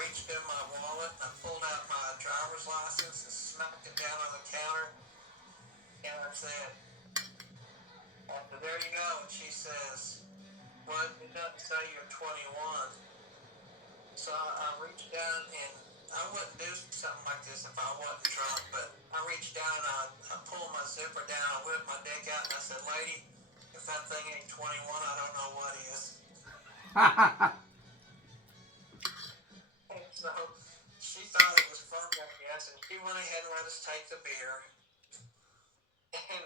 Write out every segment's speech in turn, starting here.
reached in my wallet, I pulled out my driver's license and smacked it down on the counter. And I said, there you go. And she says, well, it doesn't say you're 21. So I reached down, and I wouldn't do something like this if I wasn't drunk, but I reached down and I pulled my zipper down, I whipped my dick out, and I said, lady, if that thing ain't 21, I don't know what is. And so she thought it was fun, I guess, and she went ahead and let us take the beer. And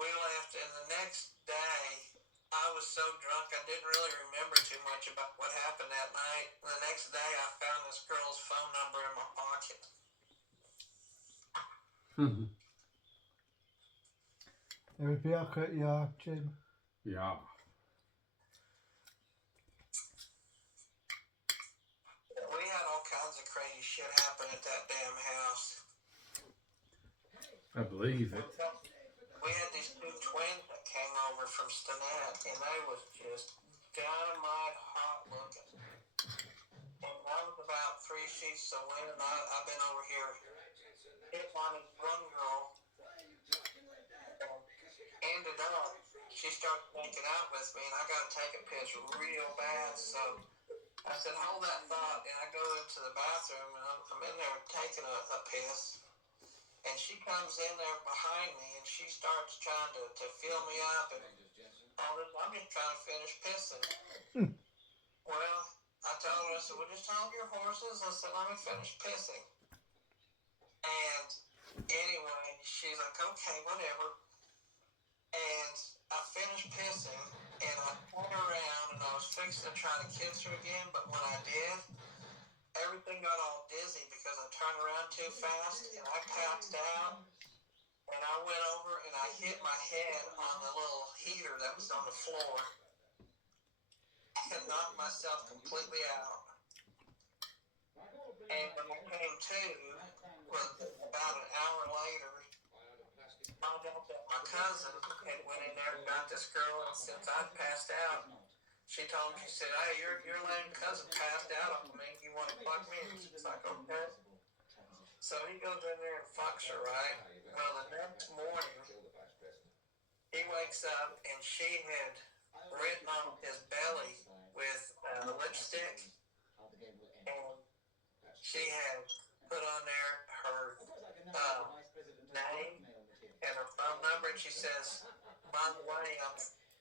we left, and the next day, I was so drunk I didn't really remember too much about what happened that night. The next day I found this girl's phone number in my pocket. Everything okay, yeah, Jim? Yeah. We had all kinds of crazy shit happen at that damn house. I believe it. We had these two twins that came over from Stinnett, and they was just dynamite hot looking. And I was about 3 sheets of wind, and I've been over here hitting on this one girl. Ended up, she started making out with me, and I got to take a piss real bad, so I said, hold that thought, and I go into the bathroom, and I'm in there taking a piss. And she comes in there behind me, and she starts trying to fill me up, and all this. I'm just trying to finish pissing. Well, I told her, I said, well, just hold your horses. I said, let me finish pissing. And anyway, she's like, okay, whatever. And I finished pissing, and I turned around, and I was fixing to try to kiss her again, but when I did, everything got all dizzy because I turned around too fast, and I passed out, and I went over and I hit my head on the little heater that was on the floor and knocked myself completely out. And when I came to, was about an hour later, I found out that my cousin had went in there and got this girl, and since I'd passed out, she told me, she said, hey, your lame cousin passed out on me. You want to fuck me? And she's like, okay. So he goes in there and fucks her, right? Well, the next morning, he wakes up and she had written on his belly with lipstick. And she had put on there her name and her phone number. And she says, by the way,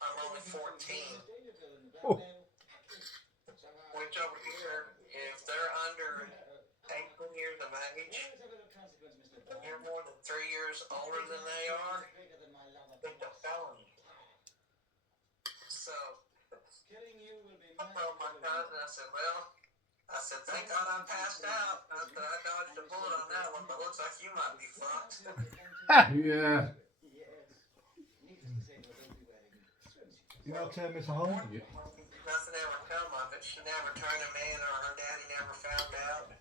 I'm only 14. Oh. Which over here, if they're under 18 years of age, and you're more than 3 years older than they are, it's a felony. So, I told my cousin, I said, well, I said, thank God I passed out. I said, I dodged a bullet on that one, but looks like you might be fucked. Yeah. You okay, Mr. Holmes? Yeah. Nothing ever come of it. She never turned him in, or her daddy never found out.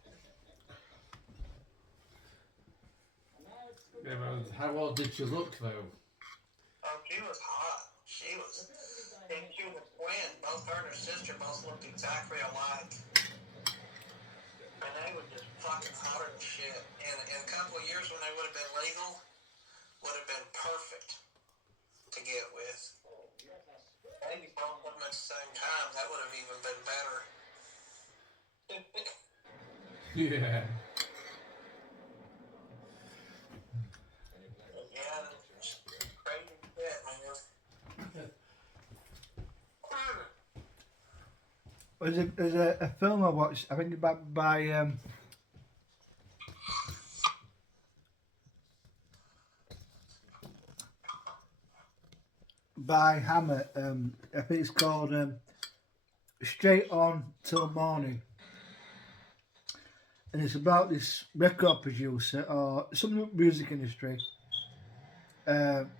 Yeah, but how old did she look though? Oh, she was hot. She was a twin. Both her and her sister both looked exactly alike. And they were just fucking hotter than shit. And in a couple of years when they would have been legal, would have been perfect to get with. Maybe both of them at the same time. That would have even been better. Yeah. Yeah, crazy shit, man. There's a film I watched, I think by Hammer. I think it's called Straight On Till Morning, and it's about this record producer or some music industry. And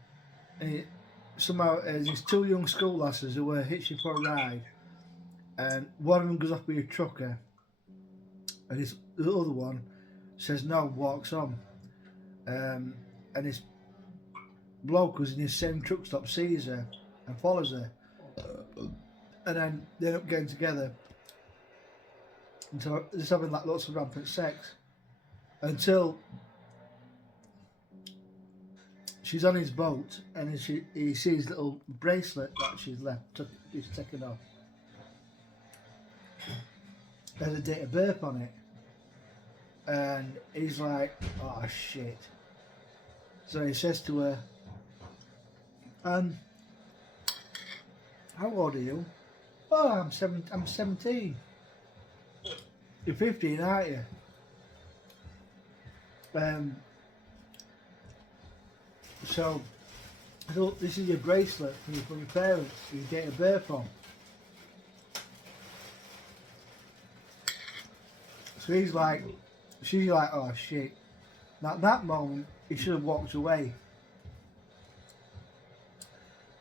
somehow there's these two young school lasses who were hitching for a ride, and one of them goes off with a trucker, and the other one says no, walks on, and this bloke who's in his same truck stop sees her and follows her, and then they end up getting together. and so just having like lots of rampant sex until she's on his boat and he sees a little bracelet that he's taken off. There's a date of birth on it, and he's like, "Oh shit!" So he says to her, "How old are you?" "Oh, I'm 17. You're 15, aren't you?" So this is your bracelet from your parents, your date of birth on. So she's like, "Oh shit." Now at that moment, he should have walked away.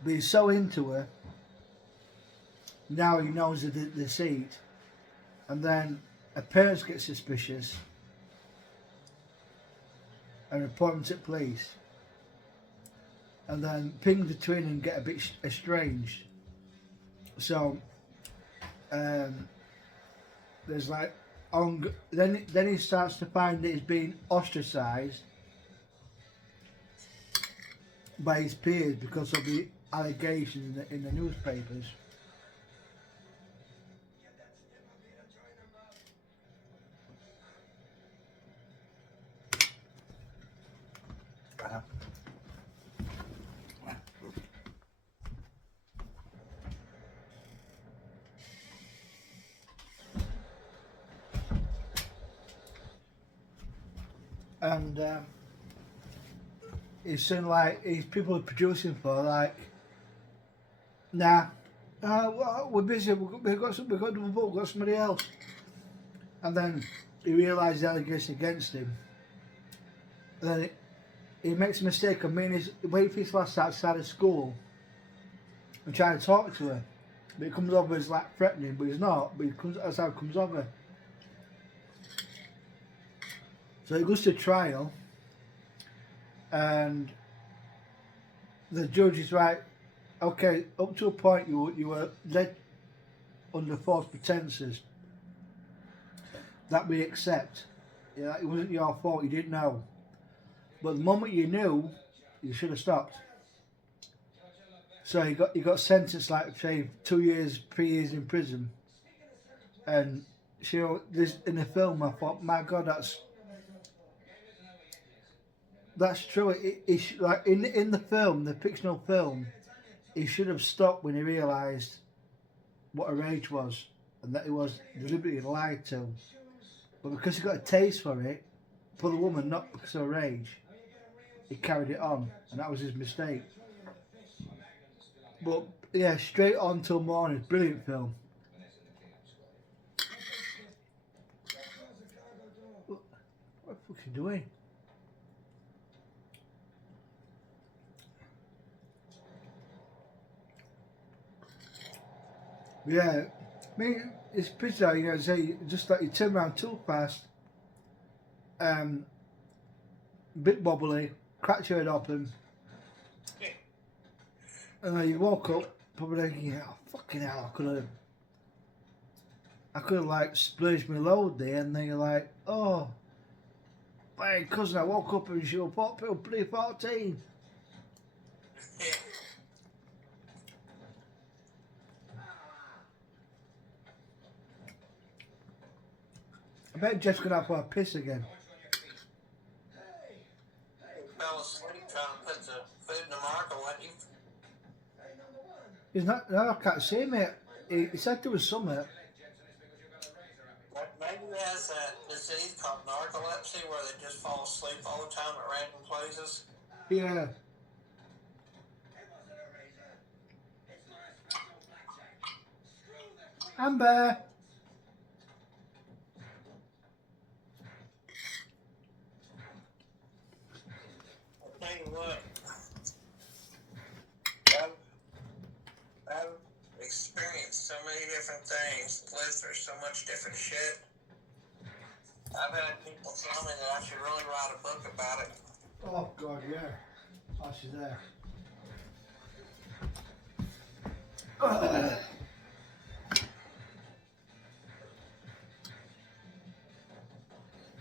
But he's so into her, now he knows the deceit. And then her parents get suspicious and report him to police. And then Ping the twin and get a bit estranged. So, there's like, then he starts to find that he's being ostracised by his peers because of the allegations in the newspapers. And he's saying like, he's people are producing for like, nah, well, we're busy, we've got to book, we've got somebody else. And then he realises the allegation against him. And then he makes a mistake of waiting for his class outside of school and trying to talk to her. But it comes over as like threatening, but he's not, but that's how it comes over. So he goes to trial, and the judge is like, okay, up to a point you were led under false pretences. That we accept. Yeah, it wasn't your fault, you didn't know. But the moment you knew, you should have stopped. So he got sentenced like say 2 years, 3 years in prison. And this in the film I thought, my God, that's true. Like in the film, the fictional film, he should have stopped when he realised what her age was and that he was deliberately lied to. But because he got a taste for it, for the woman, not because of her age, he carried it on, and that was his mistake. But yeah, Straight On Till Morning, brilliant film. What the fuck are you doing? Yeah, I mean, it's pretty, you know, say, just like you turn around too fast, bit wobbly, cracked your head open, and then you woke up, probably thinking, oh, fucking hell, I could have like splurged my load there, and then you're like, oh, my cousin, I woke up and she was pretty 14. I bet Jeff's gonna have to have a piss again. Fell asleep trying to put the food in the microwave. He's not, no, I can't see him, mate. He said there was something. Maybe he has that disease called narcolepsy where they just fall asleep all the time at random places. Yeah. Amber. I'll tell you what. I've experienced so many different things, lived through so much different shit. I've had people tell me that I should really write a book about it. Oh God, yeah. Oh, she's there.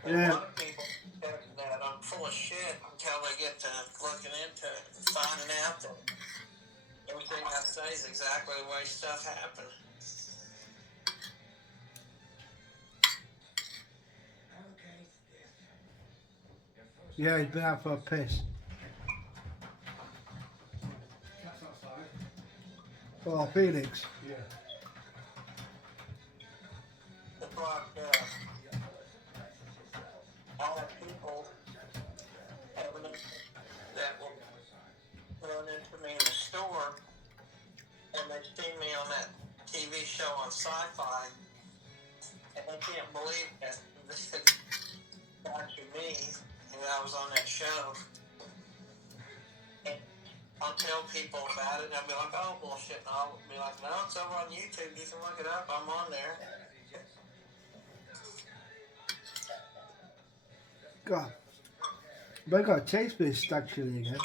And a lot of people think that I'm full of shit until they get to looking into it and finding out that everything I say is exactly the way stuff happened. Yeah, he's been out for a piss. Cat's outside. Oh, Felix. Yeah. It's like all the people that will run into me in the store and they see me on that TV show on Sci-Fi and they can't believe that this is actually me and I was on that show. And I'll tell people about it and I'll be like, oh bullshit, and I'll be like, no, it's over on YouTube, you can look it up, I'm on there. God. But I got a taste for this actually again.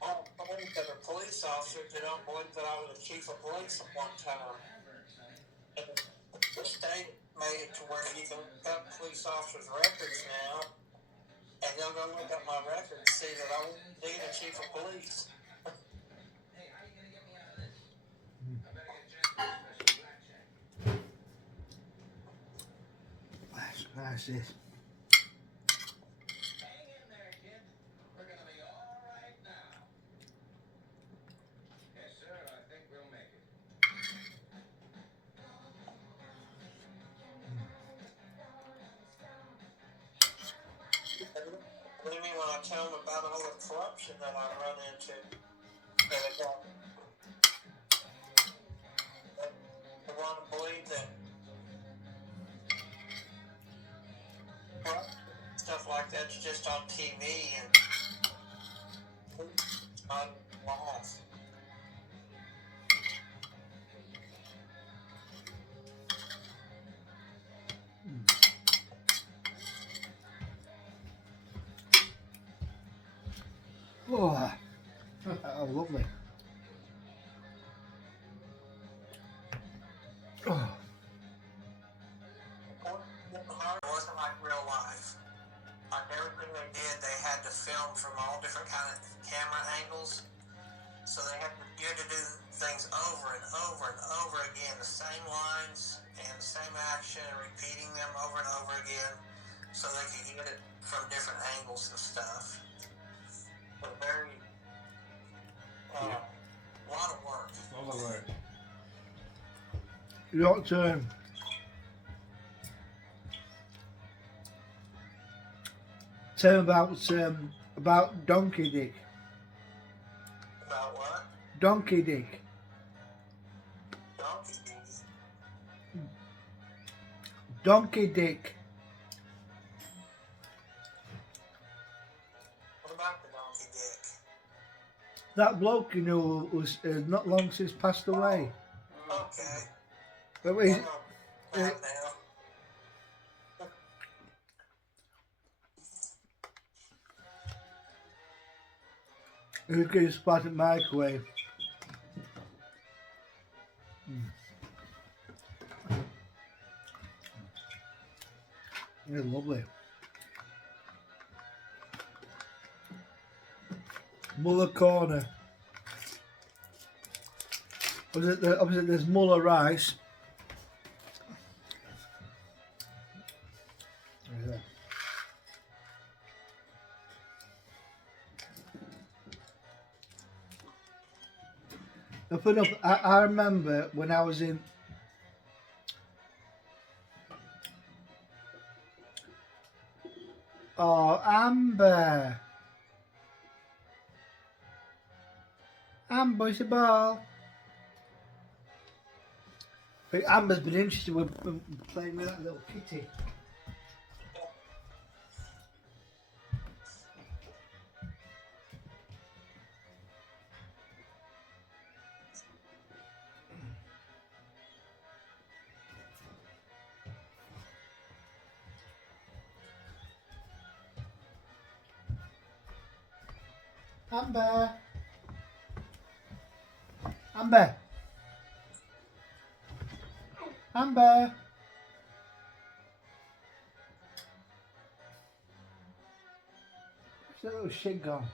All police that are police officers, they don't believe that I was a chief of police at one time. And the state made it to where you can look up police officers' records now, and they'll go look up my record and see that I was indeed a chief of police. That's nice this. Believe me when I tell them about all the corruption that I run into. And they want to believe that stuff like that's just on TV and on live. Oh, lovely. Oh. It wasn't like real life. Like everything they did, they had to film from all different kind of camera angles. So they had to do things over and over and over again, the same lines and the same action, and repeating them over and over again, so they could get it from different angles and stuff. But very, a lot of work. A lot of work. You ought to tell him about Donkey Dick. About what? Donkey Dick. Donkey Dick. Donkey Dick. What about the Donkey Dick? That bloke you know was not long since passed away. Okay. But he's, Now. he gets spot at microwave. Yeah, lovely. Muller corner. Obviously there's Muller rice. Yeah. I remember when I was in Amber. Amber, it's a ball. But Amber's been interested with playing with that little kitty. Amber. Amber. Amber. Where's that little shit gone?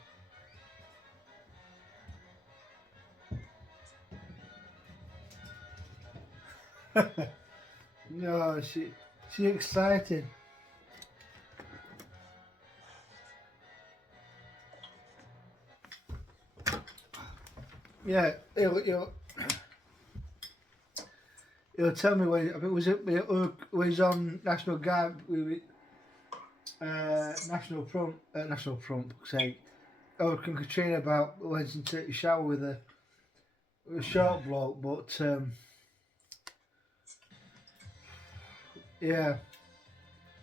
No, she's excited. Yeah, he'll tell me when. I think when he's on National Guard with National Front. Say, Hurricane Katrina about went and take a shower with a short bloke, but yeah,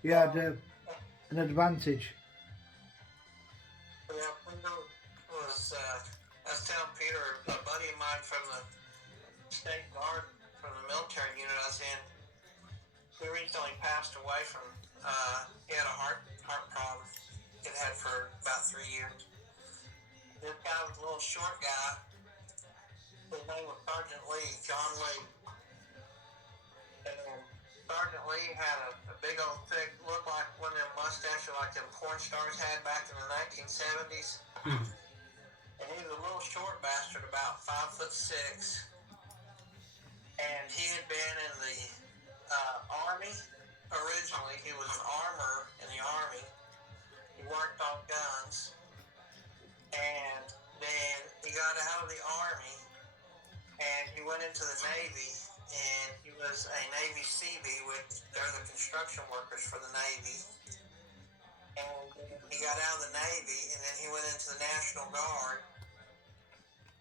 he had an advantage. Yeah, Peter was, I was telling Peter, a buddy of mine from the state guard, from the military unit I was in, who recently passed away from, he had a heart problem he'd had for about 3 years. This guy was a little short guy. His name was Sergeant Lee, John Lee. And Sergeant Lee had a big old thick, looked like one of them mustaches like them porn stars had back in the 1970s. And he was a little short bastard, about 5'6". And he had been in the Army originally. He was an armorer in the Army. He worked on guns. And then he got out of the Army and he went into the Navy. And he was a Navy Seabee, which they're the construction workers for the Navy. And he got out of the Navy and then he went into the National Guard.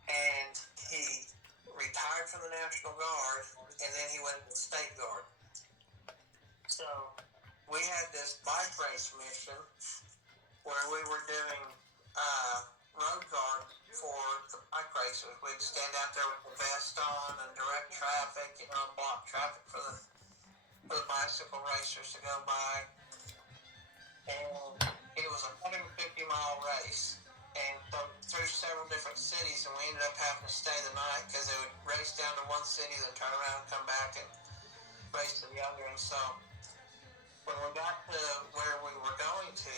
And he retired from the National Guard, and then he went to the State Guard. So we had this bike race mission where we were doing road guard for the bike racers. We'd stand out there with the vest on and direct traffic, block traffic for the bicycle racers to go by. And it was a 150-mile race. And so through several different cities, and we ended up having to stay the night because they would race down to one city, then turn around and come back and race to the other. And so when we got to where we were going to,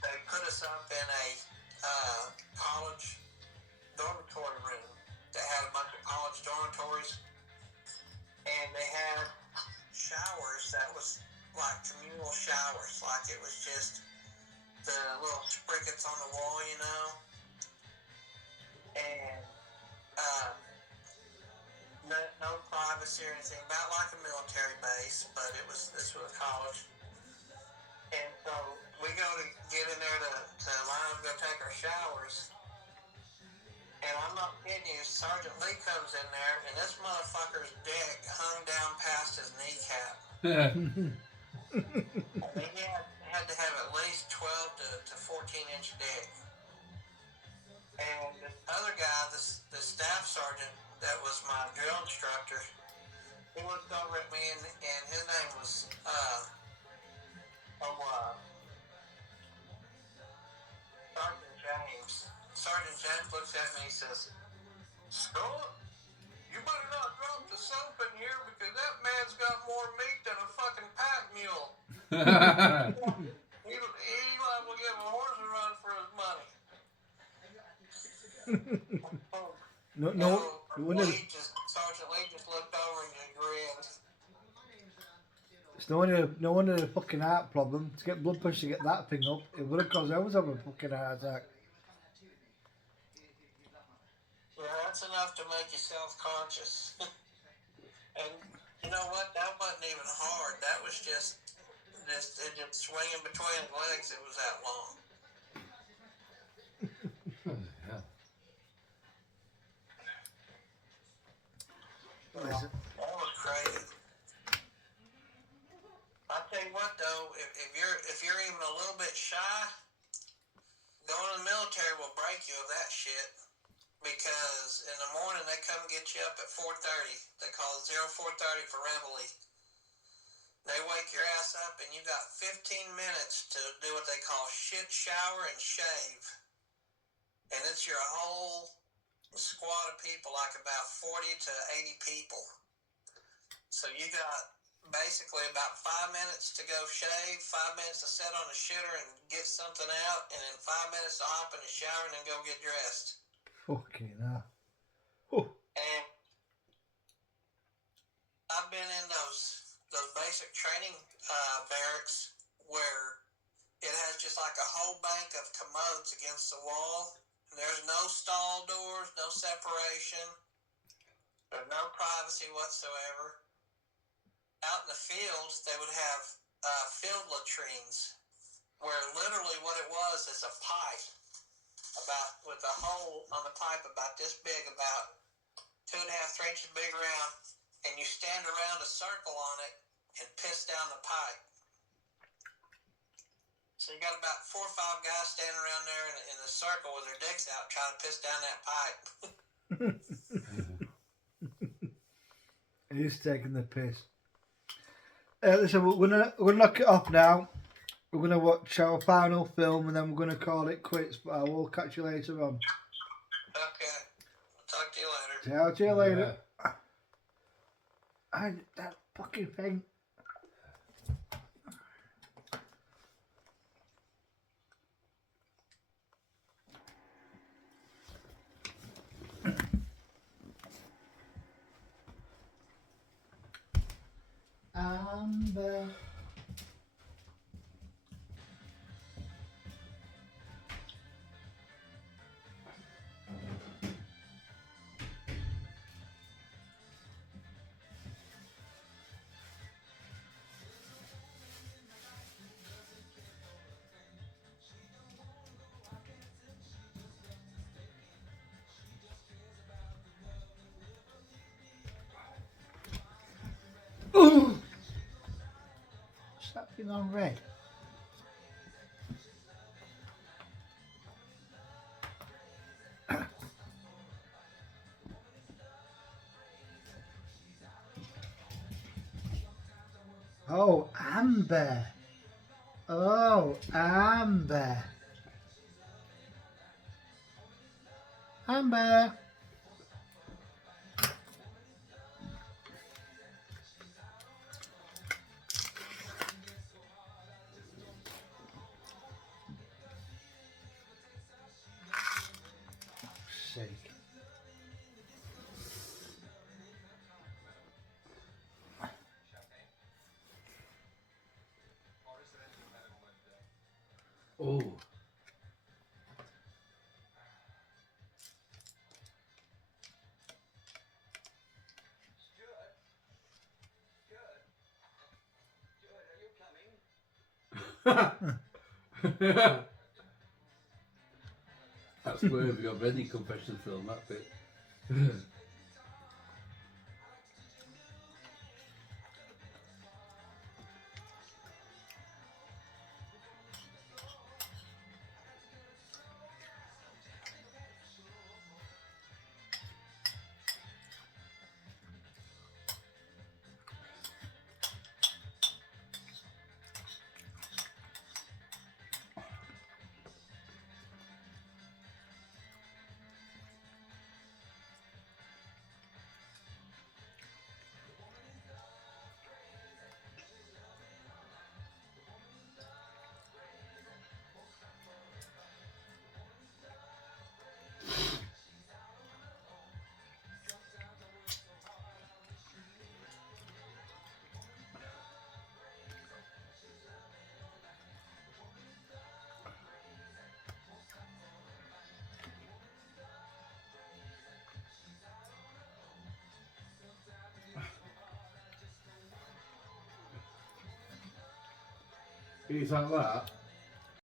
they put us up in a college dormitory room that had a bunch of college dormitories, and they had showers that was like communal showers, like it was just the little sprickets on the wall, and no privacy or anything, about like a military base, but this was a college. And so we go to get in there to line up, go take our showers, and I'm not kidding you, Sergeant Lee comes in there, and this motherfucker's dick hung down past his kneecap. I mean, he had to have at least 12 to 14-inch dick. And the other guy, the staff sergeant that was my drill instructor, he looked over at me, and his name was Sergeant James. Sergeant James looks at me and says, "Scully, you better not drop the soap in here because that man's got more meat than a fucking pack mule. He liable to give a horse a run for his money." Sergeant Lee just looked over and just grinned. It's no wonder the fucking heart problem. To get blood pressure to get that thing up, it would have caused I was having a fucking heart attack. Yeah, that's enough to make you self-conscious. And you know what? That wasn't even hard. That was just swinging between his legs. It was that long. That was crazy. I tell you what, though, if you're even a little bit shy, going to the military will break you of that shit. Because in the morning they come get you up at 4:30. They call it 04:30 for Reveille. They wake your ass up and you got 15 minutes to do what they call shit, shower, and shave. and it's your whole squad of people, like about 40 to 80 people. So you got basically about 5 minutes to go shave, 5 minutes to sit on the shitter and get something out, and then 5 minutes to hop in the shower and then go get dressed. Fucking hell. Oh. And I've been in those basic training barracks where it has just like a whole bank of commodes against the wall. And there's no stall doors, no separation. There's no privacy whatsoever. Out in the fields, they would have field latrines, where literally what it was is a pipe with a hole on the pipe about this big, about 2.5, 3 inches big around, and you stand around a circle on it and piss down the pipe. So you got about 4 or 5 guys standing around there in a circle with their dicks out trying to piss down that pipe. He's taking the piss. Listen, we're gonna knock it off now. We're gonna watch our final film and then we're gonna call it quits. But I will catch you later on. Okay. I'll talk to you later. Talk to you later. That fucking thing. Amber. What's that thing on red? Oh, amber. Oh, amber. Amber. Sake. Oh. That's where we got ready confession film, that bit. He's like that.